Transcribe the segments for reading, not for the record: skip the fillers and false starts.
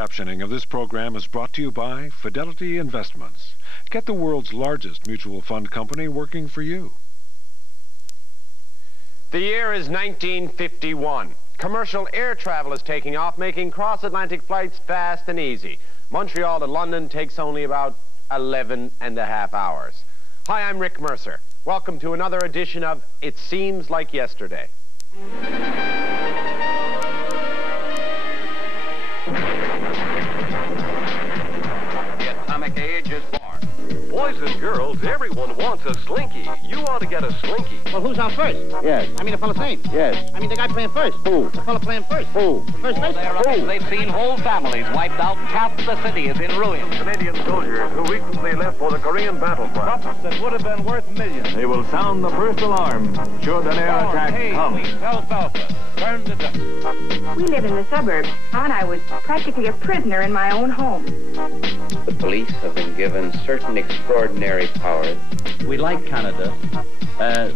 captioning of this program is brought to you by Fidelity Investments. Get the world's largest mutual fund company working for you. The year is 1951. Commercial air travel is taking off, making cross-Atlantic flights fast and easy. Montreal to London takes only about 11.5 hours. Hi, I'm Rick Mercer. Welcome to another edition of It Seems Like Yesterday. The atomic age is born. Boys and girls, everyone wants a Slinky. You ought to get a Slinky. Well, who's on first? Yes. I mean the fellow's name? Yes. I mean the guy playing first? Who? The fellow playing first? Who? The first baseman? Who? They've seen whole families wiped out. Half the city is in ruins. Canadian soldiers who recently left for the Korean battlefront. Crops that would have been worth millions. They will sound the first alarm should an air attack come. Alfalfa. Burn to dust. We live in the suburbs, and I was practically a prisoner in my own home. The police have been given certain extraordinary powers. We like Canada.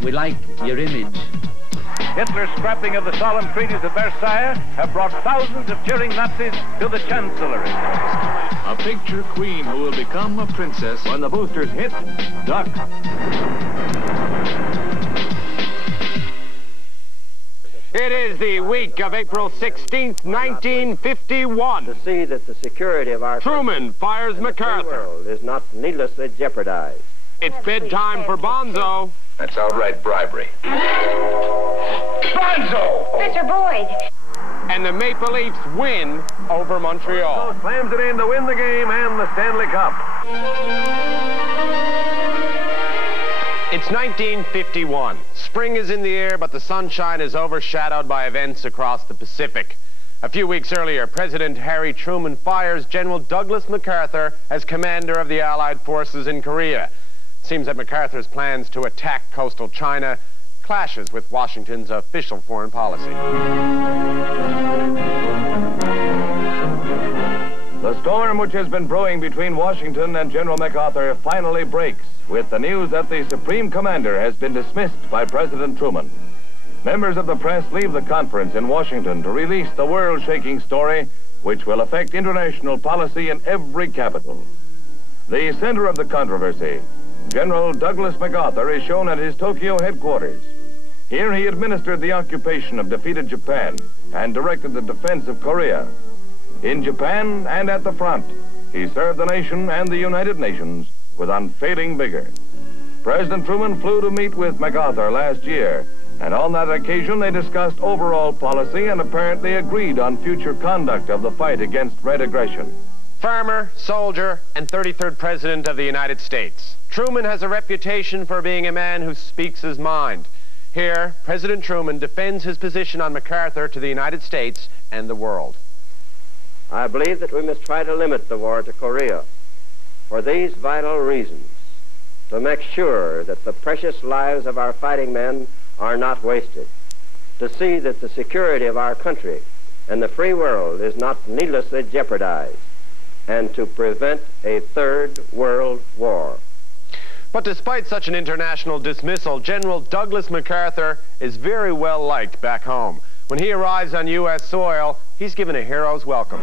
We like your image. Hitler's scrapping of the solemn treaties of Versailles have brought thousands of cheering Nazis to the Chancellery. A picture queen who will become a princess when the boosters hit. Duck. It is the week of April 16th, 1951. To see that the security of our Truman fires MacArthur. world is not needlessly jeopardized. It's bedtime for Bonzo. That's outright bribery. Bonzo! Mr. Boyd! And the Maple Leafs win over Montreal. Slams it in to win the game and the Stanley Cup. It's 1951. Spring is in the air, but the sunshine is overshadowed by events across the Pacific. A few weeks earlier, President Harry Truman fires General Douglas MacArthur as commander of the Allied forces in Korea. It seems that MacArthur's plans to attack coastal China clashes with Washington's official foreign policy. The storm which has been brewing between Washington and General MacArthur finally breaks with the news that the Supreme Commander has been dismissed by President Truman. Members of the press leave the conference in Washington to release the world-shaking story which will affect international policy in every capital. The center of the controversy, General Douglas MacArthur, is shown at his Tokyo headquarters. Here he administered the occupation of defeated Japan and directed the defense of Korea. In Japan and at the front, he served the nation and the United Nations with unfailing vigor. President Truman flew to meet with MacArthur last year, and on that occasion they discussed overall policy and apparently agreed on future conduct of the fight against red aggression. Farmer, soldier, and 33rd President of the United States. Truman has a reputation for being a man who speaks his mind. Here, President Truman defends his position on MacArthur to the United States and the world. I believe that we must try to limit the war to Korea for these vital reasons: to make sure that the precious lives of our fighting men are not wasted, to see that the security of our country and the free world is not needlessly jeopardized, and to prevent a third world war. But despite such an international dismissal, General Douglas MacArthur is very well liked back home. When he arrives on U.S. soil, he's given a hero's welcome.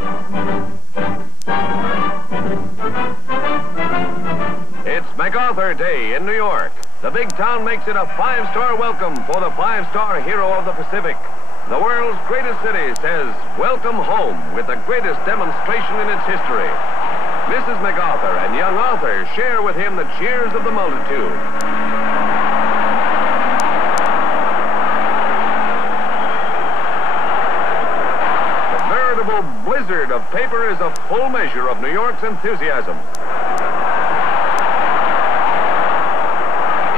It's MacArthur Day in New York. The big town makes it a five-star welcome for the five-star hero of the Pacific. The world's greatest city says, "Welcome home," with the greatest demonstration in its history. Mrs. MacArthur and young Arthur share with him the cheers of the multitude. The veritable blizzard of paper is a full measure of New York's enthusiasm.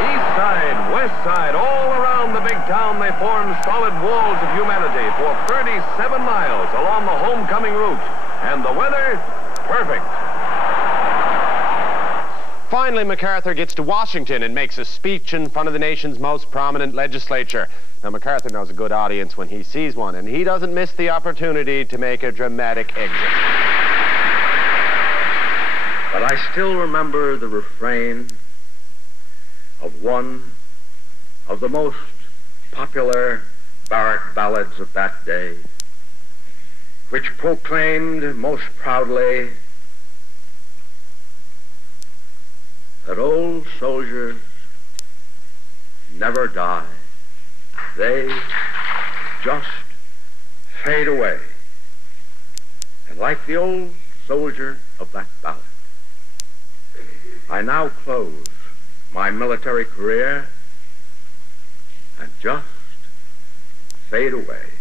East side, west side, all around the big town they form solid walls of humanity for 37 miles along the homecoming route. And the weather, perfect. Finally, MacArthur gets to Washington and makes a speech in front of the nation's most prominent legislature. Now, MacArthur knows a good audience when he sees one, and he doesn't miss the opportunity to make a dramatic exit. But I still remember the refrain of one of the most popular barrack ballads of that day. which proclaimed most proudly that old soldiers never die. They just fade away. And like the old soldier of that ballad, I now close my military career and just fade away.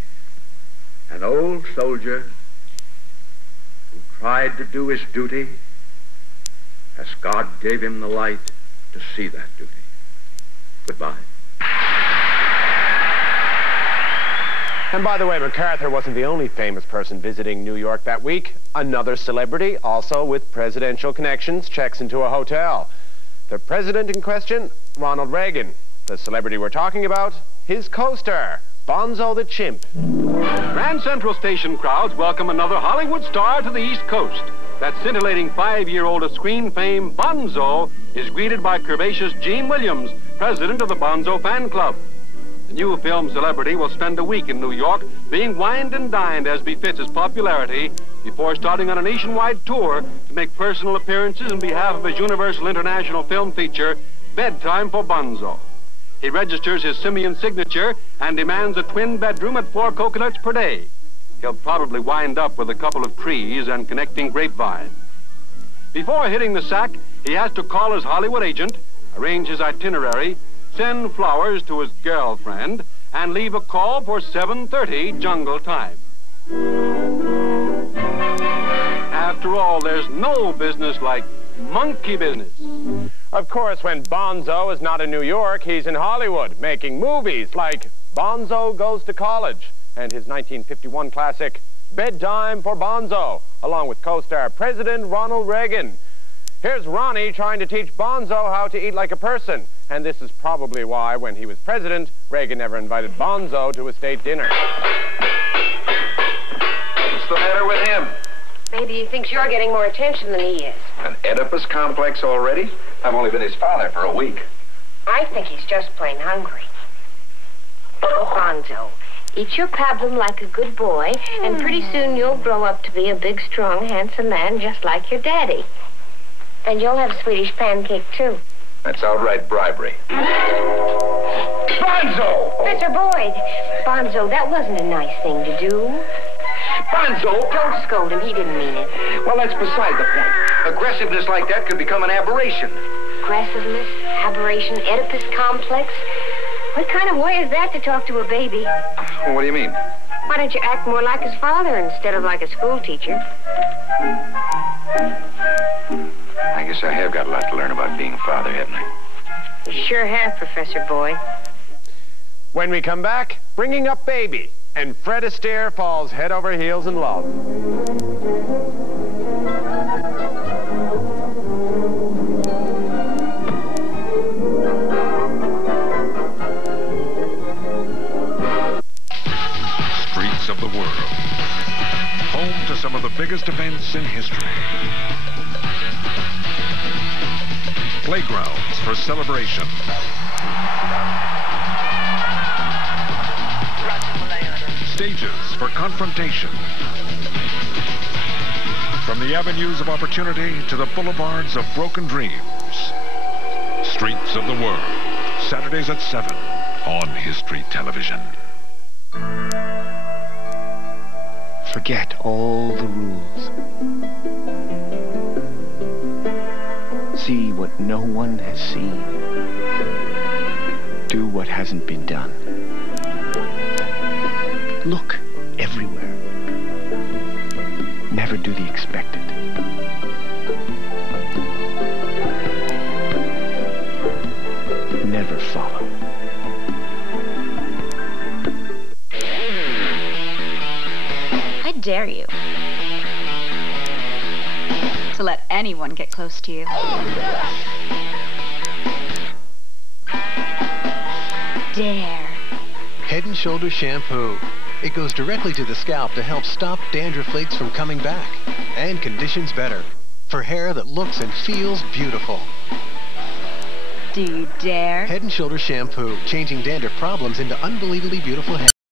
An old soldier who tried to do his duty as God gave him the light to see that duty. Goodbye. And by the way, MacArthur wasn't the only famous person visiting New York that week. Another celebrity, also with presidential connections, checks into a hotel. The president in question, Ronald Reagan. The celebrity we're talking about, his co-star, Bonzo the Chimp. Grand Central Station crowds welcome another Hollywood star to the East Coast. That scintillating 5-year-old of screen fame, Bonzo, is greeted by curvaceous Gene Williams, president of the Bonzo Fan Club. The new film celebrity will spend a week in New York being wined and dined as befits his popularity before starting on a nationwide tour to make personal appearances on behalf of his Universal International film feature, Bedtime for Bonzo. He registers his simian signature and demands a twin bedroom at 4 coconuts per day. He'll probably wind up with a couple of trees and connecting grapevine. Before hitting the sack, he has to call his Hollywood agent, arrange his itinerary, send flowers to his girlfriend, and leave a call for 7:30 jungle time. After all, there's no business like monkey business. Of course, when Bonzo is not in New York, he's in Hollywood, making movies like Bonzo Goes to College and his 1951 classic, Bedtime for Bonzo, along with co-star President Ronald Reagan. Here's Ronnie trying to teach Bonzo how to eat like a person. And this is probably why, when he was president, Reagan never invited Bonzo to a state dinner. What's the matter with him? Maybe he thinks you're getting more attention than he is. An Oedipus complex already? I've only been his father for a week. I think he's just plain hungry. Oh, Bonzo, eat your pablum like a good boy, and pretty soon you'll grow up to be a big, strong, handsome man just like your daddy. And you'll have Swedish pancake, too. That's outright bribery. Bonzo! Professor Boyd, Bonzo, that wasn't a nice thing to do. Bonzo! Don't scold him. He didn't mean it. Well, that's beside the point. Aggressiveness like that could become an aberration. Aggressiveness, aberration, Oedipus complex. What kind of way is that to talk to a baby? Well, what do you mean? Why don't you act more like his father instead of like a school teacher? I guess I have got a lot to learn about being a father, haven't I? You sure have, Professor Boyd. When we come back, bringing up baby, and Fred Astaire falls head over heels in love. Streets of the world. Home to some of the biggest events in history. Playgrounds for celebration. Stages for confrontation. From the avenues of opportunity to the boulevards of broken dreams. Streets of the World. Saturdays at 7 on History Television. Forget all the rules. See what no one has seen. Do what hasn't been done. Look everywhere. Never do the expected. Never follow. I dare you to let anyone get close to you. Dare. Head and Shoulders Shampoo. It goes directly to the scalp to help stop dandruff flakes from coming back. And conditions better. For hair that looks and feels beautiful. Do you dare? Head and Shoulders Shampoo. Changing dandruff problems into unbelievably beautiful hair.